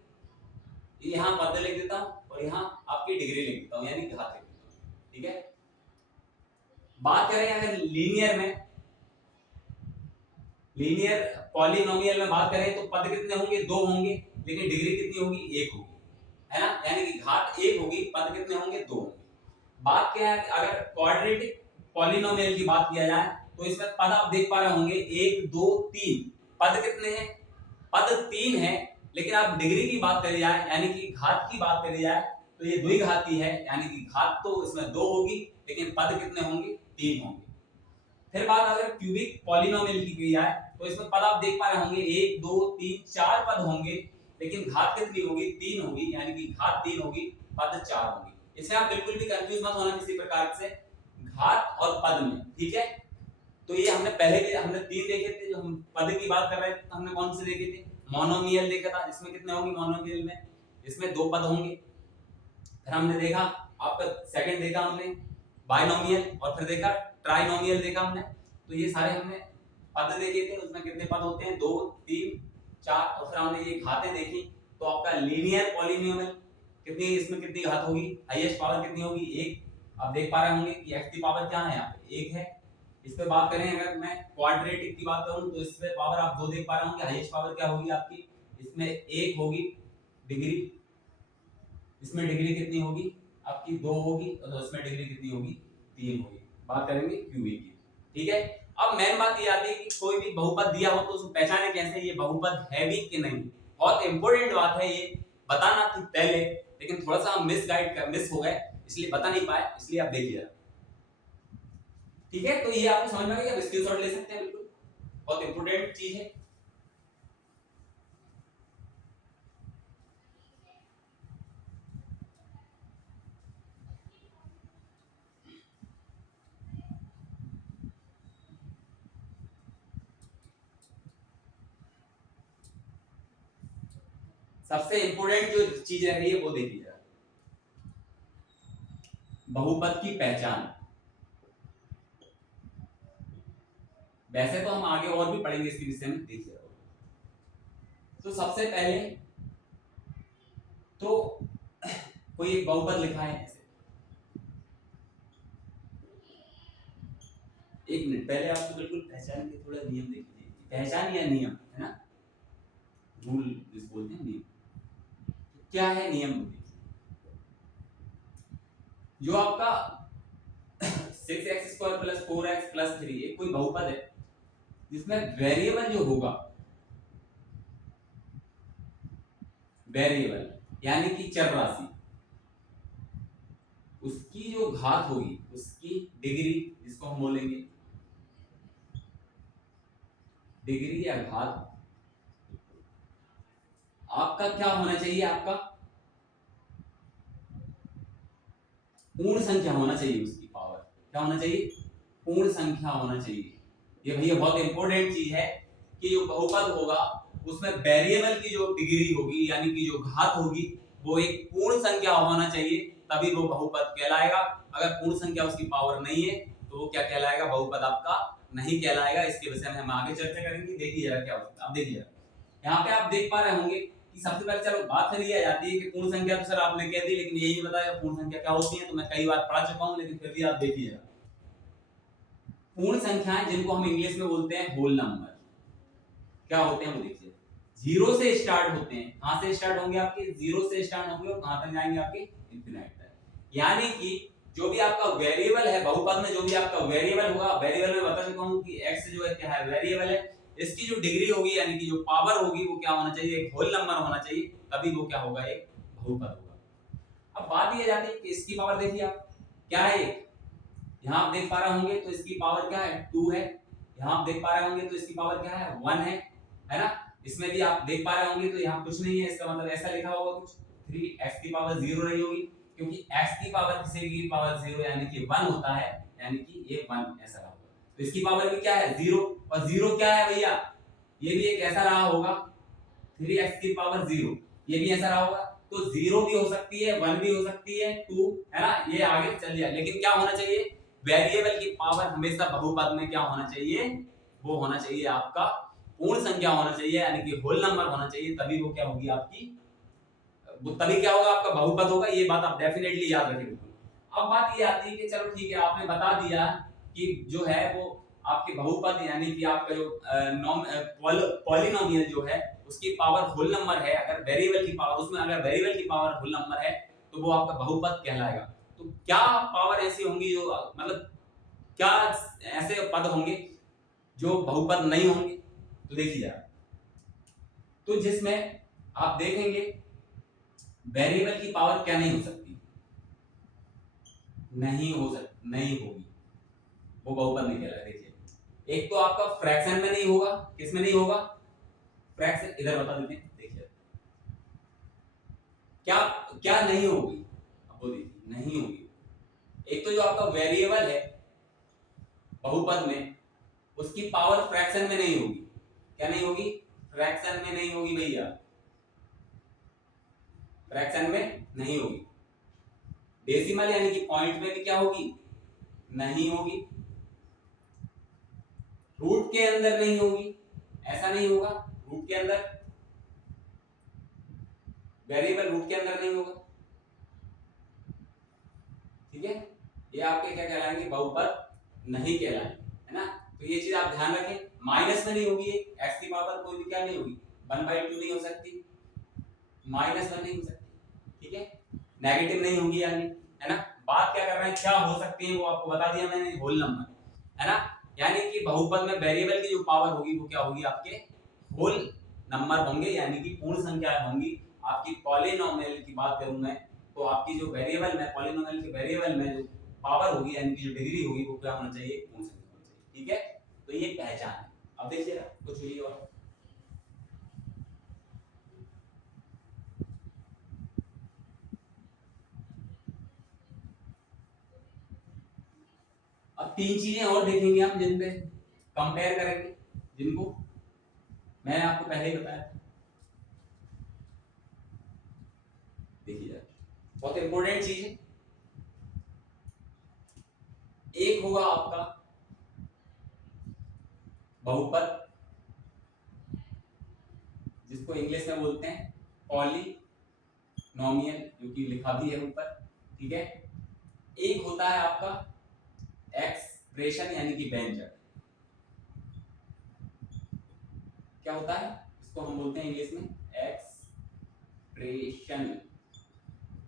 यहाँ पद लिख देता हूं और यहाँ आपकी डिग्री लिख देता हूं, यानी घात लिख देता हूं। ठीक है, बात करें अगर लीनियर पॉलिनोमियल में बात करें तो पद कितने होंगे, 2 होंगे, लेकिन डिग्री कितनी होगी, 1 होगी, है ना, यानी कि घात 1 होगी, पद कितने होंगे, 2 होंगे। बात क्या है, अगर क्वाड्रेटिक पॉलिनोमियल की बात किया जाए तो इसमें पद आप देख पा रहे होंगे 1 2 3, पद कितने हैं, पद 3 है, लेकिन आप डिग्री की बात करी जाए यानी कि घात की बात करी जाए तो ये द्विघाती है, यानी कि घात तो इसमें 2 होगी, लेकिन पद कितने होंगे, 3 होंगे। फिर बात अगर क्यूबिक पॉलिनोमियल की की जाए तो इसमें पद आप देख पा रहे होंगे 1 2 3 4 पद होंगे, लेकिन घात कितनी होगी, 3 होगी, यानी कि घात 3 होगी, पद 4 होंगे। इससे आप बिल्कुल भी कंफ्यूज मत होना किसी प्रकार से घात और पद में। ठीक है, तो ये हमने पहले के हमने 3 देखे थे, जो हम पद की बात कर रहे थे हमने कौन से देखे थे, मोनोमियल देखा था, इसमें कितने होंगे मोनोमियल में, इसमें 2 पद होंगे। फिर हमने देखा आपका सेकंड देखा हमने बाइनोमियल, और फिर देखा ट्राइनोमियल देखा हमने। तो ये सारे हमने पद देखे थे, उसमें कितने पद होते हैं, 2 3 4, और फिर हमने ये घातें देखी, तो आपका लीनियर पॉलिनोमियल कितनी इसमें कितनी घात होगी, हाईएस्ट पावर कितनी होगी, 1। अब देख पा रहे होंगे कि x की पावर क्या है, यहाँ पे 1 है। इस पे बात करें अगर मैं क्वाड्रेटिक की बात करूं तो इस पे पावर आप 2 देख पा रहे होंगे, हाईएस्ट पावर क्या होगी आपकी, इसमें 1 होगी डिग्री, इसमें डिग्री कितनी होगी आपकी 2 होगी, और इसमें डिग्री कितनी होगी 3 होगी। बात करेंगे क्यूबिक की, ठीक है। अब मेन बात ये आती है कि कोई भी बहुपद दिया हो तो उसको पहचाने कैसे, ये बहुपद है भी कि नहीं। बहुत इंपॉर्टेंट बात है, ये बताना थी पहले, लेकिन थोड़ा सा हम मिस हो गए, इसलिए बता नहीं पाए, इसलिए आप देखिए, ठीक है। तो ये आपको समझ में आ गया, आप स्क्रीनशॉट ले सकते हैं, बिल्कुल बहुत इंपॉर्टेंट चीज है। सबसे इंपॉर्टेंट जो चीज रह रही है वो देखिए, बहुपद की पहचान। वैसे तो हम आगे और भी पढ़ेंगे इसके विषय में, देखिए। तो सबसे पहले तो कोई एक बहुपद लिखा है ऐसे, एक मिनट पहले आपको बिल्कुल पहचान के थोड़ा नियम देख लीजिए, पहचान या नियम है ना, रूल जिस बोलते हैं नियम। तो क्या है नियम, जो आपका 6x² + 4x + 3 एक कोई बहुपद है जिसमें वेरिएबल जो होगा, वेरिएबल यानी कि चर राशि, उसकी जो घात होगी, उसकी डिग्री जिसको हम बोलेंगे डिग्री या घात, आपका क्या होना चाहिए, आपका पूर्ण संख्या होना चाहिए, उसकी पावर क्या होना चाहिए, पूर्ण संख्या होना चाहिए। ये भैया बहुत इंपॉर्टेंट चीज है कि जो बहुपद होगा उसमें वेरिएबल की जो डिग्री होगी यानी कि जो घात होगी वो एक पूर्ण संख्या होना चाहिए, तभी वो बहुपद कहलाएगा। अगर पूर्ण संख्या उसकी पावर नहीं है तो वो क्या कहलाएगा, बहुपद आपका नहीं कहलाएगा। इसके विषय में हम आगे चर्चा करेंगे। देखिए जरा क्या होता है। अब देखिए यहाँ पे आप देख पा रहे होंगे कि सबसे पहले चलो बात करी जाती है कि पूर्ण संख्या, तो सर आपने कह दी, लेकिन यही नहीं बताया पूर्ण संख्या क्या होती है। तो मैं कई बार पढ़ा चुका हूँ, लेकिन फिर भी आप देखिए, पूर्ण संख्याएं जिनको हम इंग्लिश में बोलते हैं होल नंबर, क्या होते हैं वो देखिए, 0 से स्टार्ट होते हैं। कहां से स्टार्ट होंगे आपके, 0 से स्टार्ट होंगे और कहां तक जाएंगे आपके, इंफिनिट तक। यानी कि जो भी आपका वेरिएबल है बहुपद में, जो भी आपका वेरिएबल होगा, वेरिएबल में बता चुका हूं कि x जो है क्या है, वेरिएबल है। इसकी जो डिग्री होगी यानी कि जो पावर होगी वो क्या होना चाहिए, एक होल नंबर होना चाहिए, तभी वो क्या होगा, एक बहुपद होगा। अब बात ये जाती है कि इसकी पावर देखिए आप क्या है, यहाँ आप देख पा रहे होंगे तो इसकी पावर क्या है, 2 है। यहाँ आप देख पा रहे होंगे तो इसकी पावर क्या है, 1 है ना। इसमें भी आप देख पा रहे होंगे तो यहाँ कुछ नहीं है, इसका मतलब ऐसा लिखा होगा कुछ, 3x की पावर 0 नहीं होगी, क्योंकि x की पावर किसी की पावर 0 यानी कि 1 होता है, यानी कि ये 1 ऐसा रहा होगा। तो इसकी पावर भी क्या है, 0, और 0 क्या है भैया, ये भी एक ऐसा रहा होगा, 3x की पावर 0, ये भी ऐसा रहा होगा। तो 0 भी हो सकती है, 1 भी हो सकती है, 2 है ना, ये आगे चल जाए। लेकिन क्या होना चाहिए, वेरिएबल की पावर हमेशा बहुपद में क्या होना चाहिए, वो होना चाहिए आपका पूर्ण संख्या होना चाहिए, यानी कि होल नंबर होना चाहिए, तभी वो क्या होगी आपकी, तभी क्या होगा आपका बहुपद होगा। ये बात आप डेफिनेटली याद रखेंगे। अब बात ये आती है कि चलो ठीक है, आपने बता दिया कि जो है वो आपके बहुपद यानी कि आपका जो पॉलिनोमियल जो है उसकी पावर होल नंबर है, अगर वेरिएबल की पावर उसमें अगर वेरिएबल की पावर होल नंबर है तो वो आपका बहुपद कहलाएगा। तो क्या पावर ऐसी होंगी जो मतलब क्या ऐसे पद होंगे जो बहुपद नहीं होंगे, तो देखिए जरा, तो जिसमें आप देखेंगे वेरिएबल की पावर क्या नहीं हो सकती, नहीं होगी, वो बहुपद नहीं कहलाएगा। देखिए एक तो आपका फ्रैक्शन में नहीं होगा, किसमें नहीं होगा, फ्रैक्शन, इधर बता देते हैं, देखिए क्या क्या नहीं होगी, अब वो देखिए नहीं होगी। एक तो जो आपका वेरिएबल है बहुपद में उसकी पावर फ्रैक्शन में नहीं होगी, क्या नहीं होगी, फ्रैक्शन में नहीं होगी भैया, फ्रैक्शन में नहीं होगी। डेसिमल यानी कि पॉइंट में भी क्या होगी, नहीं होगी। रूट के अंदर नहीं होगी, ऐसा नहीं होगा, रूट के अंदर वेरिएबल रूट के अंदर नहीं होगा। ये आपके क्या कहलाएंगे, बहुपद नहीं कहलाएंगे, है ना। तो ये चीज आप ध्यान रखें, माइनस में नहीं होगी, x की पावर कोई भी क्या नहीं होगी, 1/2 नहीं हो सकती, -1 नहीं हो सकती, ठीक है, नेगेटिव नहीं होगी यानी, है ना। बात क्या कर रहे हैं, क्या हो सकती है वो आपको बता दिया मैंने, होल नंबर, है ना। यानी कि बहुपद में वेरिएबल की जो पावर होगी वो क्या होगी, आपके होल नंबर होंगे, यानी कि पूर्ण संख्या होंगी। आपकी पॉलिनोमियल की बात करूं मैं, तो आपकी जो वेरिएबल में, पॉलिनोमियल के वेरिएबल में जो पावर होगी यानी कि जो डिग्री होगी वो क्या होना चाहिए, पूर्ण संख्या होना चाहिए, ठीक है। तो ये पहचान है। अब देखिए कुछ भी और, अब 3 चीजें और देखेंगे हम जिन पे कंपेयर करेंगे, जिनको मैंने आपको पहले ही बताया। देखिए बहुत इंपॉर्टेंट चीज है, एक होगा आपका बहुपद, जिसको इंग्लिश में बोलते हैं पॉलिनोमियल, जो कि लिखा भी है ऊपर, ठीक है। एक होता है आपका एक्सप्रेशन यानी कि व्यंजक, क्या होता है, इसको हम बोलते हैं इंग्लिश में एक्सप्रेशन,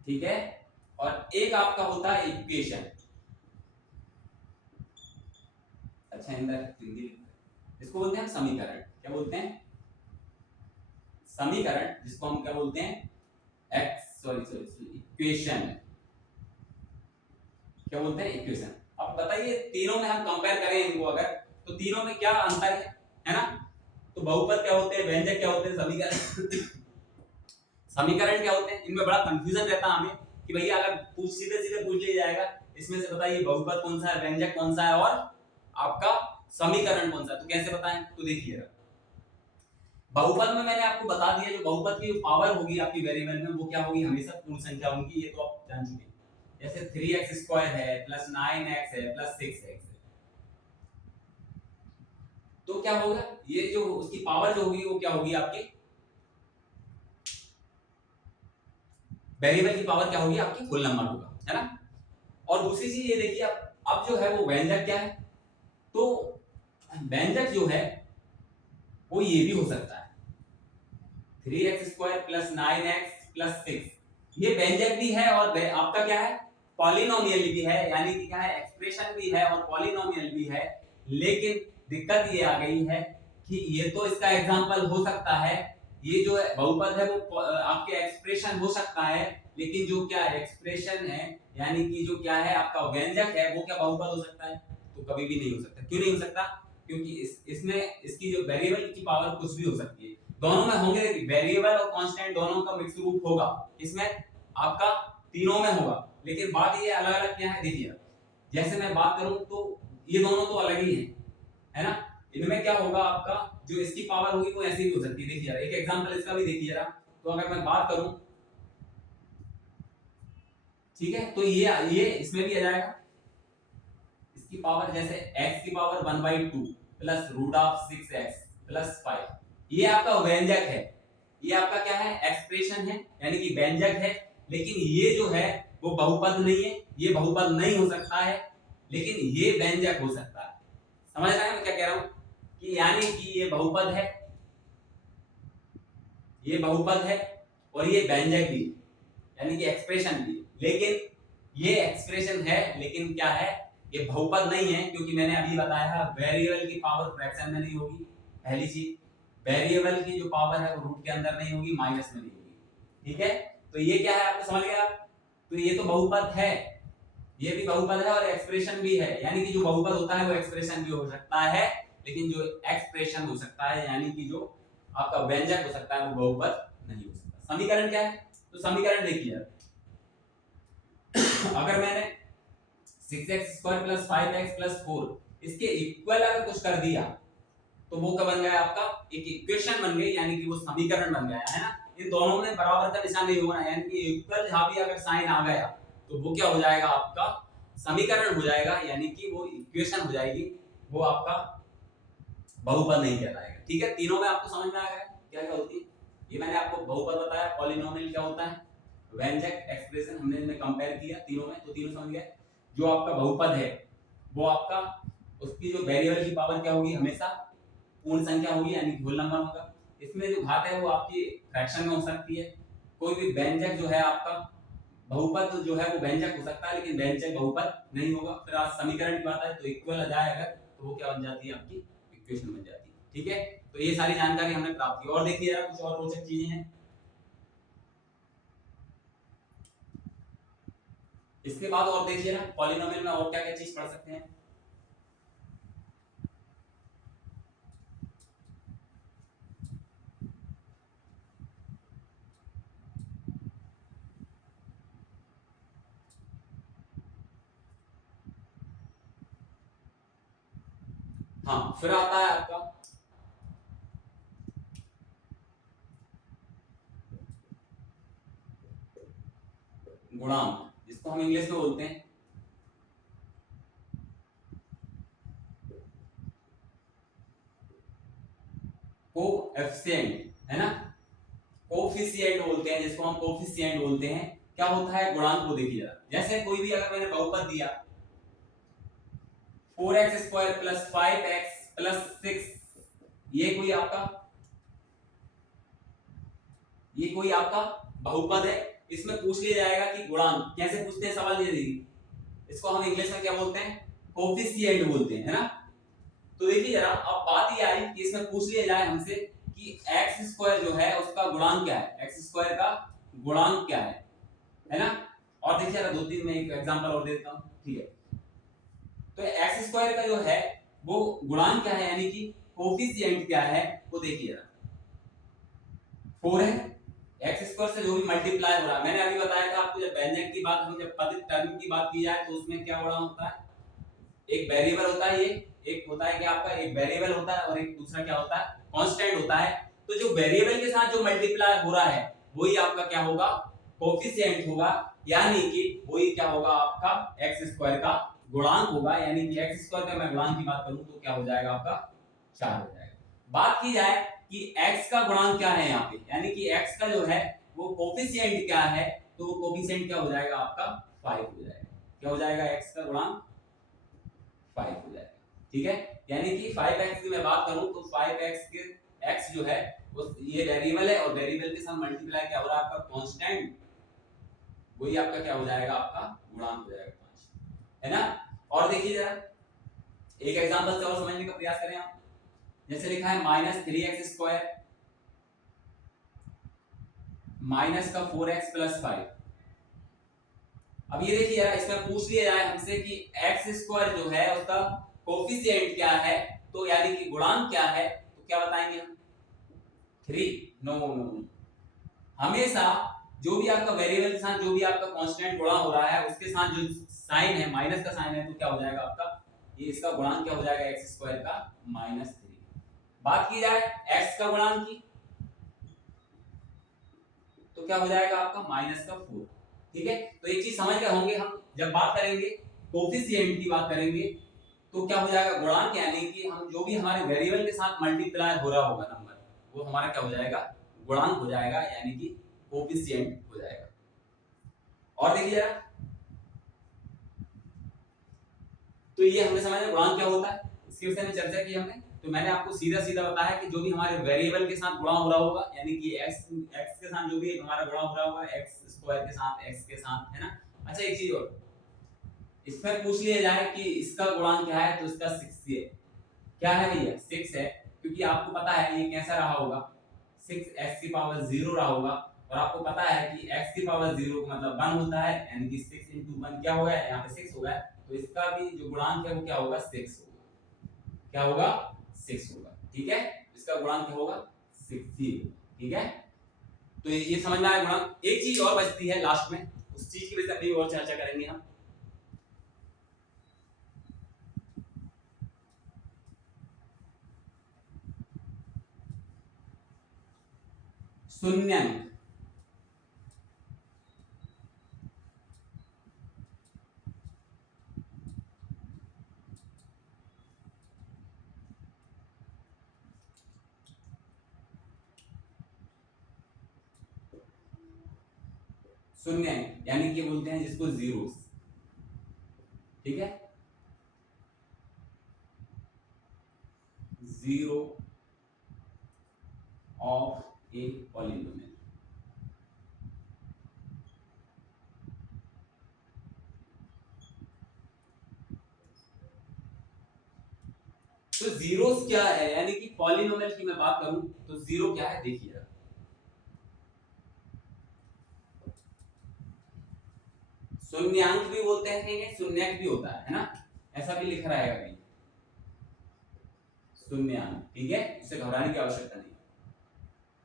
ठीक है। और एक आपका होता है इक्वेशन, अच्छा इंदर हिंदी, इसको बोलते हैं हम समीकरण, क्या बोलते हैं, समीकरण, जिसको हम क्या बोलते हैं, इक्वेशन, क्या बोलते हैं, इक्वेशन। अब बताइए तीनों में हम कंपेयर करें इनको अगर, तो तीनों में क्या अंतर है ना। तो बहुपद क्या होते हैं, व्यंजक क्या होते हैं, समीकरण समीकरण क्या होते हैं, इनमें बड़ा कंफ्यूजन रहता है हमें कि भैया अगर पूछ सीधे सीधे पूछ लिया जाएगा इसमें से बताइए बहुपद कौन सा है, व्यंजक कौन सा है और आपका समीकरण कौन सा है, तो कैसे बताएं। तो देखिए बहुपद में मैंने आपको बता दिया, जो बहुपद की पावर होगी आपकी वेरिएबल में वो क्या होगी, हमेशा पूर्ण संख्या होगी, ये तो आप जान चुके हैं। जैसे 3x² है प्लस 9x है प्लस 6x है, तो क्या होगा, ये जो उसकी पावर जो होगी वो क्या होगी, आपकी वेरिएबल की पावर क्या होगी, आपकी होल नंबर होगा, है ना। और दूसरी चीज ये देखिए, अब जो है वो व्यंजक क्या है, तो व्यंजक जो है वो ये भी हो सकता है 3x² प्लस 9x प्लस 6, ये व्यंजक भी है और आपका क्या है, पॉलिनोमियल भी है, यानी कि क्या है, एक्सप्रेशन भी है और पॉलिनोमियल भी है। लेकिन दिक्कत ये आ गई है कि ये तो इसका एग्जांपल हो सकता है, ये जो है बहुपद है वो आपके एक्सप्रेशन हो सकता है, लेकिन जो क्या एक्सप्रेशन है यानी कि जो क्या है आपका व्यंजक है वो क्या बहुपद हो सकता है, तो कभी भी नहीं हो सकता। क्यों नहीं हो सकता, क्योंकि इसमें इसकी जो वेरिएबल की पावर कुछ भी हो सकती है, दोनों में होंगे, वेरिएबल और कांस्टेंट दोनों का मिक्स रूप होगा, इसमें आपका तीनों में होगा। लेकिन बात ये अलग अलग क्या है, देखिए जैसे मैं बात करूं तो ये दोनों तो अलग ही है ना, इनमें क्या होगा आपका जो इसकी पावर होगी वो ऐसी भी हो सकती है। देखिए एक एग्जांपल इसका भी देखिए जरा, तो अगर मैं बात करूं, ठीक है, तो ये इसमें भी आ जाएगा, इसकी पावर जैसे x की पावर 1/2 प्लस √6x प्लस 5, ये आपका व्यंजक है, ये आपका क्या है, एक्सप्रेशन है यानी कि व्यंजक है। लेकिन ये जो है वो बहुपद नहीं है, ये बहुपद नहीं हो सकता है, लेकिन ये व्यंजक हो सकता है। समझ रहे हैं मैं क्या कह रहा हूं, कि यानी कि ये बहुपद है, ये बहुपद है और ये व्यंजक भी यानी कि एक्सप्रेशन भी, लेकिन ये एक्सप्रेशन है लेकिन क्या है, ये बहुपद नहीं है, क्योंकि मैंने अभी बताया वेरिएबल की पावर फ्रैक्शन में नहीं होगी, पहली चीज, वेरिएबल की जो पावर है वो रूट के अंदर नहीं होगी, माइनस में नहीं होगी, ठीक है। तो ये क्या है, आपको समझ गया, तो ये तो बहुपद है, ये भी बहुपद है और एक्सप्रेशन भी है, यानी कि जो बहुपद होता है वो एक्सप्रेशन भी हो सकता है, लेकिन जो एक्सप्रेशन हो सकता है यानी कि जो आपका व्यंजक हो सकता है वो बहुपद नहीं हो सकता। समीकरण क्या है, तो समीकरण देखिए अगर मैंने 6x² प्लस 5x प्लस 4 इसके इक्वल अगर कुछ कर दिया तो वो क्या बन गया, आपका एक इक्वेशन बन गई, यानी कि वो समीकरण बन गया, है ना। इन दोनों में बराबर का निशान नहीं होगा, यानी कि इक्वल जहां भी अगर साइन आ गया तो वो क्या हो जाएगा, आपका समीकरण हो जाएगा, यानी कि वो इक्वेशन हो जाएगी, वो आपका बहुपद नहीं कहलाएगा, ठीक है। तीनों में आपको समझ में आ गया क्या क्या होती है, ये मैंने आपको बहुपद बताया, पॉलिनोमियल क्या होता है, व्यंजक, एक्सप्रेशन, हमने इनमें कंपेयर किया तीनों में, तो तीनों समझ गए। जो आपका बहुपद है वो आपका उसकी जो वेरिएबल की पावर क्या होगी, हमेशा पूर्ण संख्या होगी यानी होल नंबर होगा। इसमें जो घात है वो आपकी फ्रैक्शन में हो सकती है। कोई भी व्यंजक जो है आपका बहुपद जो है वो व्यंजक हो सकता है लेकिन व्यंजक बहुपद नहीं होगा। फिर आज समीकरण की बात आए तो इक्वल आ जाए अगर तो वो क्या बन जाती है, आपकी इक्वेशन बन जाती है। ठीक है, तो ये सारी जानकारी हमने प्राप्त की। और देखिए यार कुछ और रोचक चीजें हैं। इसके बाद और देखिए ना पॉलिनोमियल में और क्या क्या चीज पढ़ सकते हैं। हाँ, फिर आता है आपका गुणांक, जिसको हम इंग्लिश में बोलते हैं कोएफिशिएंट, है ना। कोफिशिएंट बोलते हैं जिसको हम कोफिशिएंट बोलते हैं। क्या होता है गुणांक को देखिए जरा। जैसे कोई भी अगर मैंने बहुपद दिया 4x square plus 5x plus 6, ये कोई आपका बहुपद है। इसमें पूछ लिया जाएगा कि गुणांक कैसे पूछते हैं, सवाल ये देखिए। इसको हम इंग्लिश में क्या बोलते हैं, कोफिशिएंट बोलते हैं, है ना। तो देखिए जरा अब बात ये आई कि इसमें पूछ लिया जाए हमसे कि एक्स स्क्वायर जो है उसका गुणांक क्या है, एक्स स्क्वायर का गुणांक क्या है ना। और देखिए जरा दो तीन मैं एक एग्जांपल और देता हूं, ठीक है। तो एक्स स्क्वायर का जो है वो गुणांक क्या है यानी कि कोफिशिएंट क्या है वो देखिए जरा। 4 है, एक्स स्क्वायर से जो भी मल्टीप्लाई हो रहा है, मैंने अभी बताया था आपको, जब व्यंजक की बात, हम जब पद टर्म की बात की जाए तो उसमें क्या गुणा होता है, एक वेरिएबल होता है, ये एक होता है कि आपका एक वेरिएबल होता है और एक दूसरा क्या होता है, कांस्टेंट होता है। तो जो वेरिएबल के साथ जो मल्टीप्लाई हो रहा है वही आपका क्या होगा, कोफिशिएंट होगा, यानी कि वही क्या होगा आपका एक्स स्क्वायर का गुणांक होगा। यानी कि एक्स स्क्वायर का मैं गुणांक की बात करूं तो क्या हो जाएगा आपका 4 हो जाएगा। बात की जाए कि x का गुणांक क्या है यहाँ पे, यानी कि x का जो है वो कोफिशिएंट क्या है, तो वो कोफिशिएंट क्या हो जाएगा आपका 5 हो जाएगा। क्या हो जाएगा, x का गुणांक 5 हो जाएगा। ठीक है, यानी कि 5x की मैं बात करूं तो 5x के x जो है वो ये वेरिएबल है और वेरिएबल के साथ मल्टीप्लाई क्या हो रहा है आपका कांस्टेंट, वही आपका क्या हो जाएगा, आपका गुणांक हो जाएगा 5, है ना। और देखिए जरा एक एग्जांपल से और समझने का प्रयास करें आप। जैसे लिखा है -3x स्क्वायर माइनस का 4x प्लस 5। अब ये देखिए यार इसमें पूछ लिया जाए हमसे कि x स्क्वायर जो है उसका कोफिशिएंट क्या है, तो यानी कि गुणांक क्या है, तो क्या बताएंगे हम 3। नो नो नो, हमेशा जो भी आपका वेरिएबल के साथ जो भी आपका कांस्टेंट गुणा हो रहा है उसके साथ जो साइन है माइनस का साइन है तो क्या हो जाएगा आपका, ये इसका गुणांक क्या हो जाएगा x स्क्वायर का -3। बात की जाए x का गुणांक की तो क्या हो जाएगा आपका -4। ठीक है, तो एक चीज समझ गए होंगे, हम जब बात करेंगे कोफिशिएंट की बात करेंगे तो क्या हो जाएगा गुणांक, यानी कि हम जो भी हमारे वेरिएबल के साथ मल्टीप्लाई हो रहा होगा नंबर वो हमारा क्या हो जाएगा, गुणांक हो जाएगा, यानी कि कोफिशिएंट हो जाएगा। और देखिए जरा, तो ये हमने समझा गुणांक क्या होता है, इसके विषय में चर्चा की हमने। तो मैंने आपको सीधा सीधा बताया कि जो भी हमारे वेरिएबल के साथ गुणा हो रहा होगा, यानी कि x के साथ जो भी हमारा गुणा हो रहा होगा x स्क्वायर के साथ x के साथ, है ना। अच्छा एक चीज और, इसमें पूछ लिया जाए कि इसका गुणांक क्या है तो इसका 6 है। क्या है भैया 6 है, क्योंकि आपको पता है ये कैसा रहा होगा, 6x की पावर 0 रहा होगा। और आपको पता है कि x की पावर 0 का मतलब 1 होता है, यानी कि 6 into 1 क्या हो गया, यहाँ पे 6 हो गया। तो इसका भी जो गुणांक है वो क्या होगा 6 होगा। क्या होगा 6 होगा। ठीक है, इसका गुणांक क्या होगा 6 ही होगा। ठीक है, तो ये समझना है गुणांक। एक चीज और बचती है लास्ट में, उस चीज की वजह से अभी और चर्चा करेंगे हम। शून्यंक। शून्यंक यानी कि बोलते हैं जिसको जीरो, ठीक है, जीरो ऑफ ए पॉलिनोमियल। तो जीरोस क्या है, यानी कि पॉलिनोमियल की मैं बात करूं तो जीरो क्या है, देखिए शून्यांक भी बोलते हैं कहीं, शून्यक भी होता है ना, ऐसा भी लिखा रहेगा कहीं शून्यांक, ठीक है, इससे घबराने की आवश्यकता नहीं।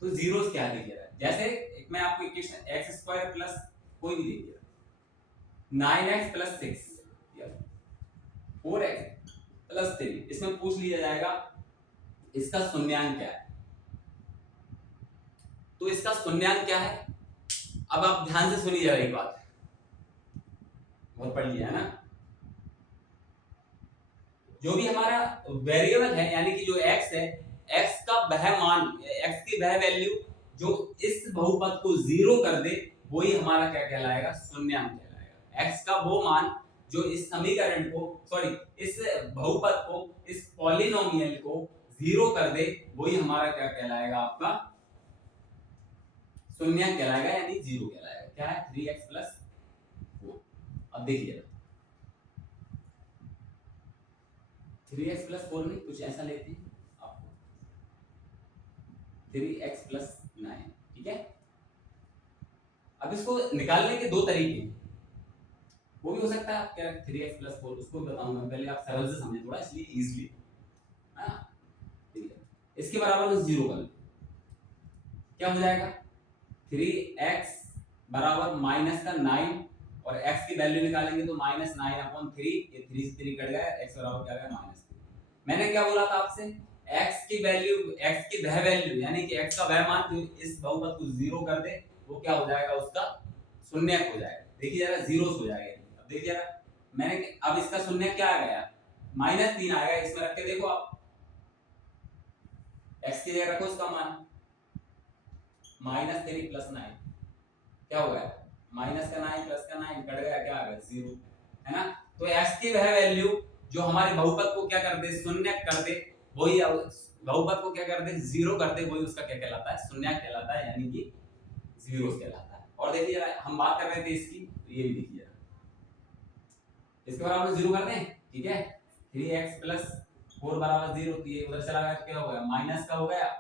तो जीरोस क्या है देखिए, जैसे एक मैं आपको इक्वेशन एक्स स्क्वायर प्लस कोई भी देखिए 9x प्लस 6 या 4x प्लस 3, इसमें पूछ लिया जाएगा इसका शून्यांक क्या है। तो इसका शून्यांक क्या है, अब आप ध्यान से सुनिए जरा एक बात, बहुत पढ़ लिया है ना। जो भी हमारा वेरिएबल है यानी कि जो x है, x का वह मान, x की वह वैल्यू जो इस बहुपद को जीरो कर दे, वही हमारा क्या कहलाएगा, शून्यांक कहलाएगा। x का वो मान जो इस समीकरण को, सॉरी इस बहुपद को, इस पॉलिनोमियल को जीरो कर दे, वही हमारा क्या कहलाएगा, आपका शून्यांक कहलाएगा, यानी जीरो कहलाएगा। क्या है, 3x प्लस 4। अब देखिए 3x प्लस 4 में कुछ ऐसा लेते हैं आपको 3x प्लस 9, ठीक है। अब इसको निकालने के दो तरीके हैं, वो भी हो सकता है आप क्या 3x प्लस 4, उसको भी बताऊंगा, पहले आप सरल से समझे थोड़ा, इसलिए इजीली, हाँ ठीक है। इसके बराबर में जीरो कर लो, क्या हो जाएगा, 3x बराबर माइनस का 9, और x की वैल्यू निकालेंगे तो -9/3, ये 3 से 3 कट गया, x बराबर क्या आ गया, -3। मैंने क्या बोला था आपसे, x की वैल्यू, x की वह वैल्यू यानी कि x का वह मान जो इस बहुपद को जीरो कर दे, वो क्या हो जाएगा, उसका शून्यक हो जाएगा। देखिए जरा जीरोस हो जाएगा। अब देखिए जरा, मैंने अब इसका शून्यक क्या आ गया, -3 आएगा, इसमें रख के देखो आप, x की जगह रखो इसका मान -3 प्लस 9, क्या हो गया, माइनस का 9 प्लस का 9 कट गया, क्या आ गया, जीरो, है ना। तो x की वह वैल्यू जो हमारे बहुपद को क्या कर दे, शून्य कर दे, वही बहुपद को क्या कर दे, जीरो कर दे, वही उसका क्या कहलाता है, शून्य कहलाता है, यानी कि जीरोस कहलाता है। और देखिए जरा, हम बात कर रहे थे इसकी, तो ये भी देखिए इसके बराबर में जीरो कर दें, ठीक है, 3x प्लस 4 बराबर 0, तो ये उधर चला गया, क्या हो गया, माइनस का हो गया,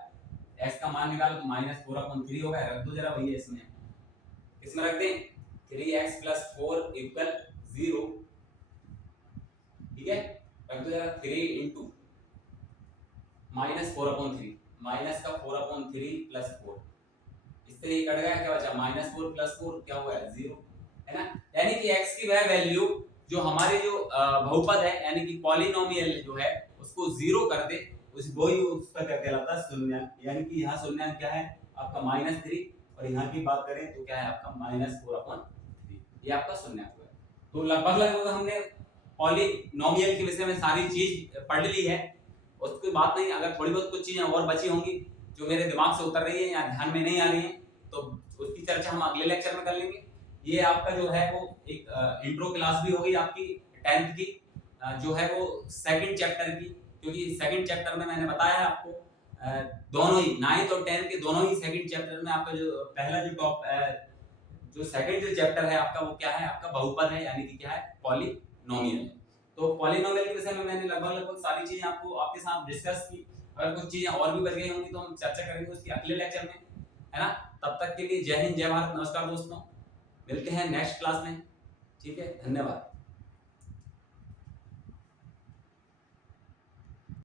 x का मान निकालो तो -4/3 हो गया, रख दो जरा भैया इसमें रख दें, 3x प्लस 4 इक्वल 0, ठीक है, रख दो जरा, 3 इंटू -4/3, माइनस का 4/3 प्लस 4, इससे ये कट गया, क्या बचा, -4 प्लस 4 क्या हुआ, 0, है ना। यानी कि x की वह वैल्यू जो हमारे जो बहुपद है यानी कि पॉलिनोमियल जो है उसको जीरो कर दे, उस वही उसका क्या कहलाता है, शून्यक। यानी कि यहाँ शून्यक क्या है आपका -3, और यहाँ की बात करें तो क्या है आपका -4/3, ये आपका शून्यक है। तो लगभग हमने पॉलिनोमियल के विषय में सारी चीज पढ़ ली है, उसकी बात नहीं, अगर थोड़ी बहुत कुछ चीजें और बची होंगी जो मेरे दिमाग से उतर रही है या ध्यान में नहीं आ रही है, तो उसकी चर्चा हम अगले लेक्चर में कर लेंगे। ये आपका जो है वो एक इंट्रो क्लास भी होगी आपकी 10th की, जो है वो सेकंड चैप्टर की, क्योंकि सेकंड चैप्टर में मैंने बताया है आपको दोनों ही 9th और 10th के दोनों ही सेकंड चैप्टर में आपका जो पहला जो सेकंड जो चैप्टर है आपका, वो क्या है, आपका बहुपद है, यानी कि क्या है, पॉलिनोमियल है। तो पॉलिनोमियल के विषय में मैंने लगभग सारी चीजें आपके साथ डिस्कस की। अगर कुछ चीजें और भी बच गई होंगी तो हम चर्चा करेंगे उसकी अगले लेक्चर में, है ना। तब तक के लिए जय हिंद, जय भारत, नमस्कार दोस्तों, मिलते हैं नेक्स्ट क्लास में, ठीक है, धन्यवाद।